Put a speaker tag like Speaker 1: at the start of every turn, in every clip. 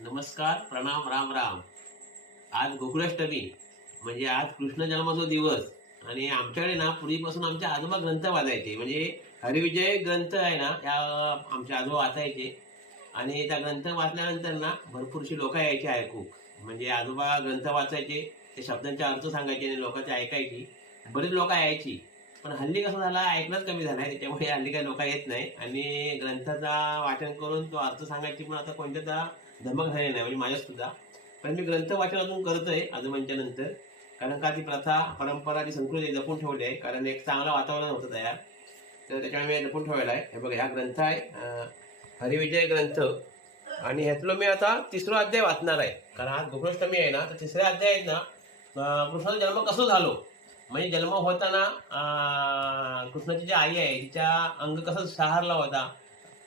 Speaker 1: नमस्कार प्रणाम राम राम. आज गोकुळाष्टमी म्हणजे आज कृष्ण जन्माचा दिवस. आणि आमच्याकडे ना पूर्वीपासून आमच्या आजोबा ग्रंथ वाचायचे. म्हणजे हरिविजय ग्रंथ आहे ना त्या आमच्या आजोबा वाचायचे. आणि त्या ग्रंथ वाचल्यानंतर ना भरपूरशी लोक यायची ऐकू. म्हणजे आजोबा ग्रंथ वाचायचे ते शब्दांचे अर्थ सांगायचे आणि लोकांचे ऐकायची. बरीच लोक यायची. पण हल्ली कसं झालं ऐकणंच कमी झालं आहे. त्याच्यामुळे हल्ली काही लोक येत नाही. आणि ग्रंथाचा वाचन करून तो अर्थ सांगायची पण आता कोणत्या धमक झालेली नाही म्हणजे माझ्या सुद्धा. पण मी ग्रंथ वाचन अजून करतोय आजोबांच्या नंतर. कारण का ती प्रथा परंपरा जी संस्कृती जपून ठेवली आहे. कारण एक चांगलं वातावरण होतं तयार. तर त्याच्यामुळे मी जपून ठेवलेला आहे. हे बघा हा ग्रंथ आहे हरिविजय ग्रंथ. आणि ह्यातलं मी आता तिसरा अध्याय वाचणार आहे. कारण आज गोकुळाष्टमी आहे ना तर तिसऱ्या अध्यायात ना कृष्णाचा जन्म कसं झालो? म्हणजे जन्म होताना कृष्णाची जी आई आहे तिच्या अंग कसं सहारला होता?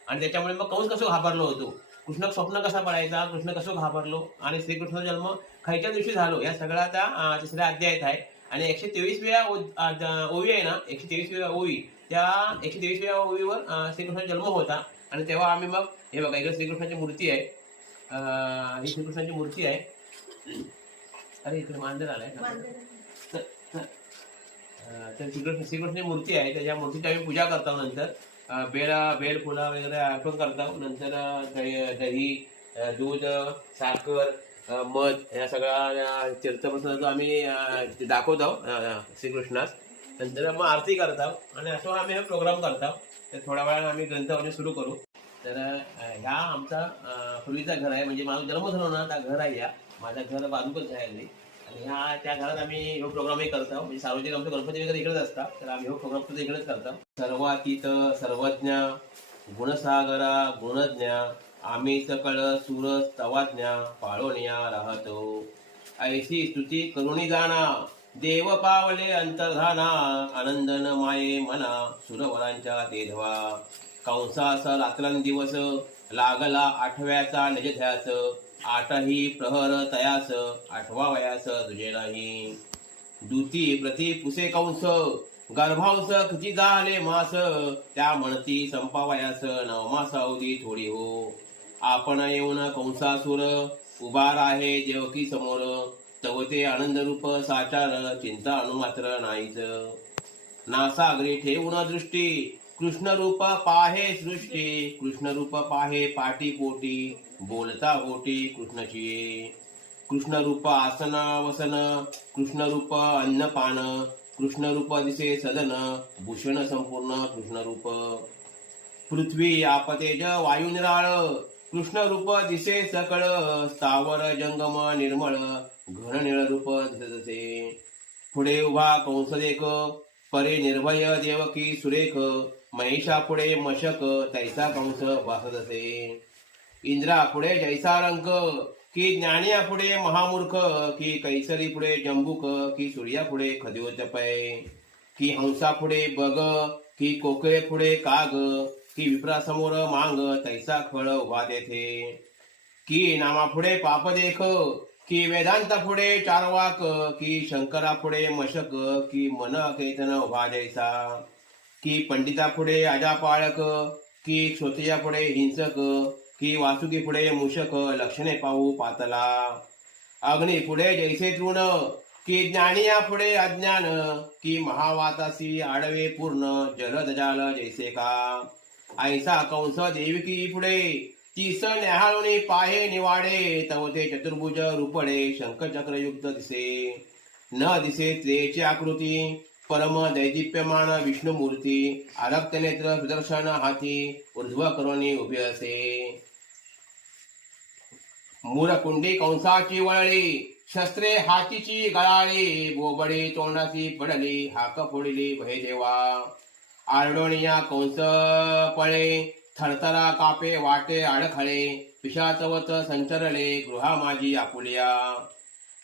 Speaker 1: आणि त्याच्यामुळे मग कंस कसं घाबरलो होतो? कृष्ण स्वप्न कसा पडायचा कृष्ण कसं घाबरलो आणि श्रीकृष्णाचा जन्म खायच्या दिवशी झालो या सगळ्या त्या तिसऱ्या अध्यायात आहे आणि एकशे तेवीस वेळा ओवी आहे ना एकशे तेवीस वेळा ओवी त्या एकशे तेवीस वेळा ओवीवर अं, श्रीकृष्णाचा जन्म होता. आणि तेव्हा आम्ही मग हे बघा इकडे श्रीकृष्णाची मूर्ती आहे. ही श्रीकृष्णाची मूर्ती आहे. अरे इकडे मांजर आलाय? तर- श्रीकृष्ण श्रीकृष्णाची मूर्ती आहे. त्याच्या मूर्तीची आम्ही पूजा करतो नंतर. बेला बेलफुला वगैरे अर्पण करतो. नंतर दही दूध साखर मध या सगळ्या तीर्थप्रसादाचं आम्ही दाखवत आहोत दाखवतो श्रीकृष्णास. नंतर मग आरती करतो. आणि असं आम्ही हा प्रोग्राम करतो. तर थोड्या वेळानं आम्ही ग्रंथवाणी सुरू करू. तर ह्या आमचा पूर्वीचा घर आहे. म्हणजे माझं जन्म झाला ना त्या घर आहे या. माझं घर बाजूकच आहे मी आणि ह्या त्या घरात आम्ही हे प्रोग्रामही करतो म्हणजे सार्वजनिक आमचे गणपती वगैरे इकडेच असतात. तर आम्ही हो प्रोग्राम सुद्धा इकडेच करतो सर्वातीत सर्वज्ञ गुणसागरा गुणज्ञ आम्ही सकळ सुर तवाज्ञा पाळोनिया राहतो. ऐशी स्तुती करुणी जाणा देव पावले अंतर्धाना आनंदन माये मना सुरवरांच्या देधवा कंसास रात्रन दिवस लागला आठव्याचा निजध्यास. आठही प्रहर तयास आठवा वयास तुझे नाही. दुती प्रति पुसे कंस गर्भांस खची झाले मास त्या म्हणती संपावयास नवमास अवधी थोडी हो. आपण येऊन कंसासुर उभार आहे देवकी समोर. तव ते आनंद रूप साचार चिंता अनुमात्र नाहीच. नासागरी ठेवून दृष्टी कृष्णरूप पाहे सृष्टी कृष्णरूप पाहे पाटी पोटी बोलता गोटी कृष्णची कृष्णरूप आसन वसन कृष्णरूप अन्नपान कृष्णरूप दिसे सदन भूषण संपूर्ण कृष्णरूप. पृथ्वी आपतेज वायू निराळ दिसे सकळ स्थावर जंगम निर्मळ घन निळ रूप पुढे उभा कंसदेक परे निर्भय देवकी सुरेख महिषा पुढे मशक तैसा कंस वासत असे. इंद्रा पुढे जैसा रंक की ज्ञानिया पुढे महामूर्ख की कैसरी पुढे जंबुक की सूर्या पुढे खदिवतपय की हंसा पुढे बग की कोकळे पुढे काग की विप्रासमोर मांग तैसा फळ उभा देथे की नामा पुढे पाप देख की वेदांता पुढे चारवाक की शंकरा पुढे मशक की मन केतन उभा जैसा. की पंडिता पुढे अजापाळक की क्षोत्रिया पुढे हिंसक की वासुकी पुढे मूषक लक्षणे पाहू पातला. अग्नी पुढे जैसे तृण की ज्ञानिया पुढे अज्ञान की महावातासी आडवे पूर्ण जलद जाल जैसे का. ऐसा कंस देविकी पुढे तीस न्याहाळुनी पाहे निवाडे तव ते चतुर्भुज रूपडे शंखचक्रयुक्त दिसे. न दिसे त्रेची आकृती परम दैदिप्यमान विष्णुमूर्ती आरक्त नेत्र सुदर्शन हाती ऊर्ध्व करोनी उभे असे. मूरकुंडी कंसाची वळली शस्त्रे हातीची गळाळी बोबडे तोंडाची पडली हाक फोडली भय देवा. आरडोणिया कंस पळे थरथरा कापे वाटे आडखळे पिशाचवत संचरले गृहा माझी आपुलिया.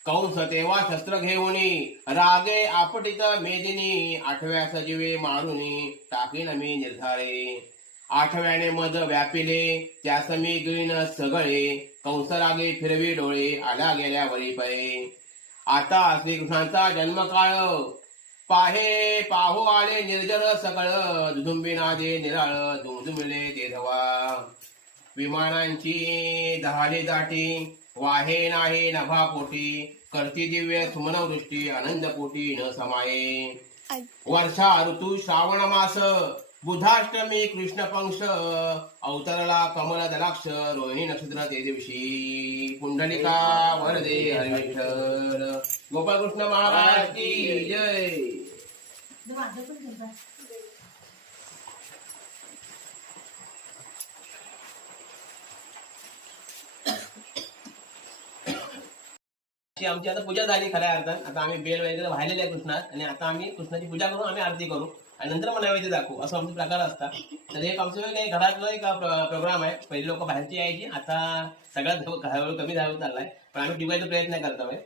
Speaker 1: कंस तेव्हा शस्त्र घेऊनी रागे आपटित मेदिनी आठव्या सजीवे मारुनी टाकीन मी निर्धारे. आठव्याने मद व्यापिले त्यास मी गिळीन सगळे. कंस रागे फिरवी डोळे आला गेल्या वरी पै आता श्रीकृष्णांचा जन्मकाळ. पाहे पाहू आले निर्जर सकळ. दुधुंबी नादे निराळ दुमधुमिले ते धवा विमानांची दहाली दाटी. वाहे नाही नभा पोटी करती दिव्य सुमनवृष्टी आनंद पोटी न समाये. वर्षा ऋतू श्रावण मास बुधाष्टमी कृष्ण पंक्ष अवतरला कमल दलाक्ष रोहिणी नक्षत्र ते दिवशी. पुंडलिका वरदे हरिविठ्ठल. गोपाळकृष्ण महाराज की जय. अशी आमची आता पूजा झाली खऱ्या अर्थात. आता आम्ही बेल वगैरे वाहिलेले आहे कृष्णात. आणि आता आम्ही कृष्णाची पूजा करून आम्ही आरती करू. आणि नंतर मग नैवेद्य दाखवू. असं आमचे प्रकार असतात. तर हे आमचं काही घरातलं एक प्रोग्राम आहे. पहिले लोक बाहेरची यायची. आता सगळ्यात हळू- हळूहळू कमी झालं चाललाय. पण आम्ही टिकायचा प्रयत्न करतोय.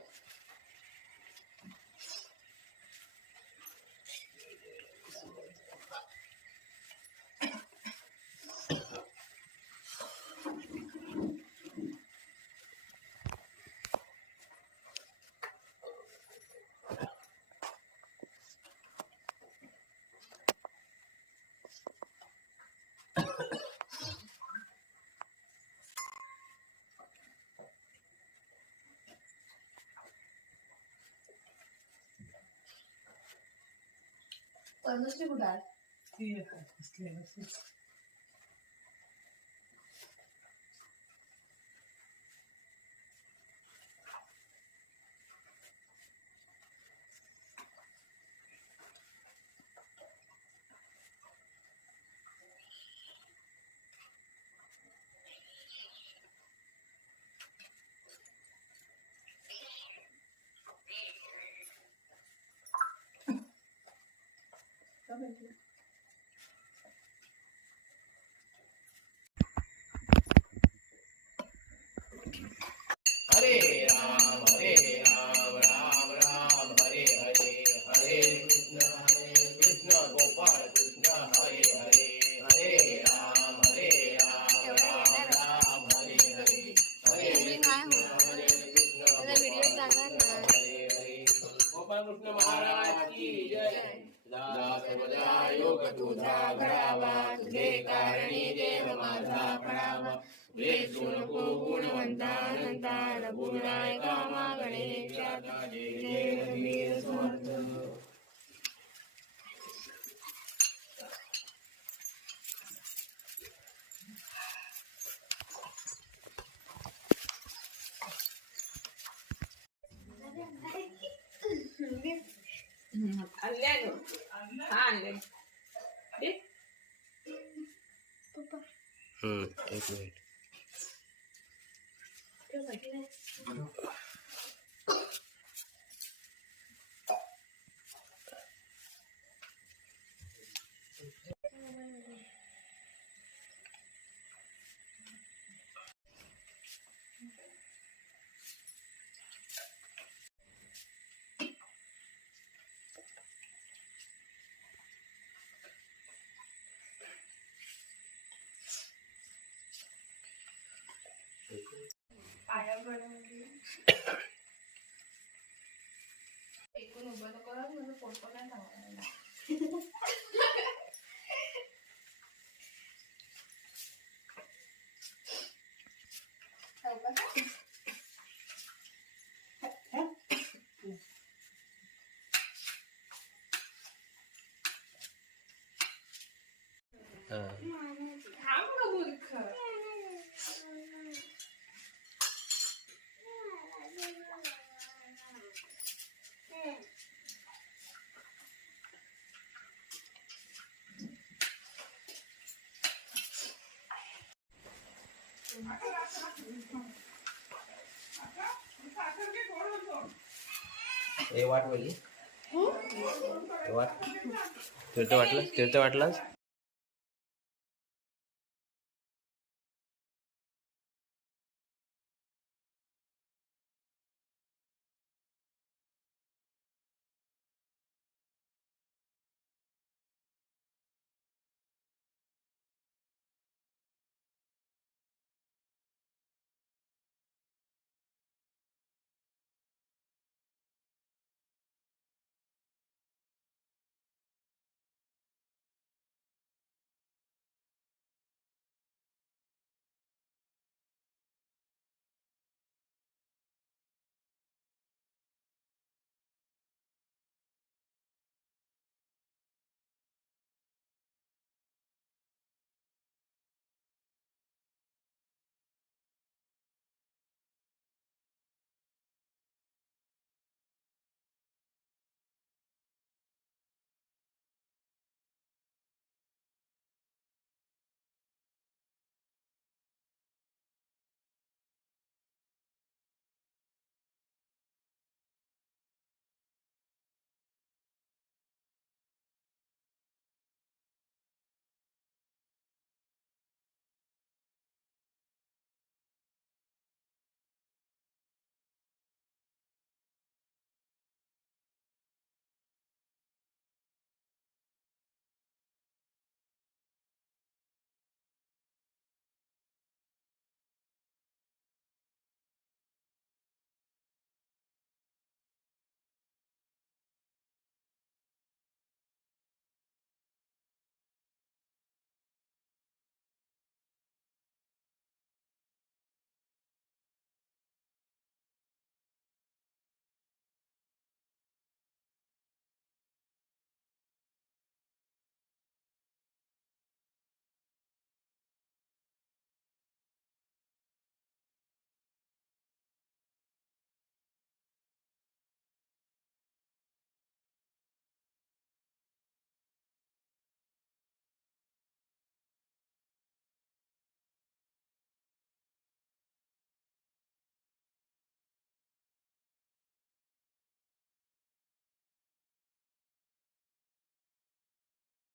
Speaker 2: परमेश्वरी कुठं
Speaker 1: Thank you. आणि देव माझा पडावा. वेचू नको गुणवंता अनंता रघुनाय कामा गणेशा जय जय wait, wait. एक मिनिट
Speaker 2: एकूण उभं नको राहू, माझं पोट पण नाही सांगणार थांब ना मूर्ख.
Speaker 1: हे वाट पहिली वाट. तीर्थ वाटलं? तीर्थ वाटलास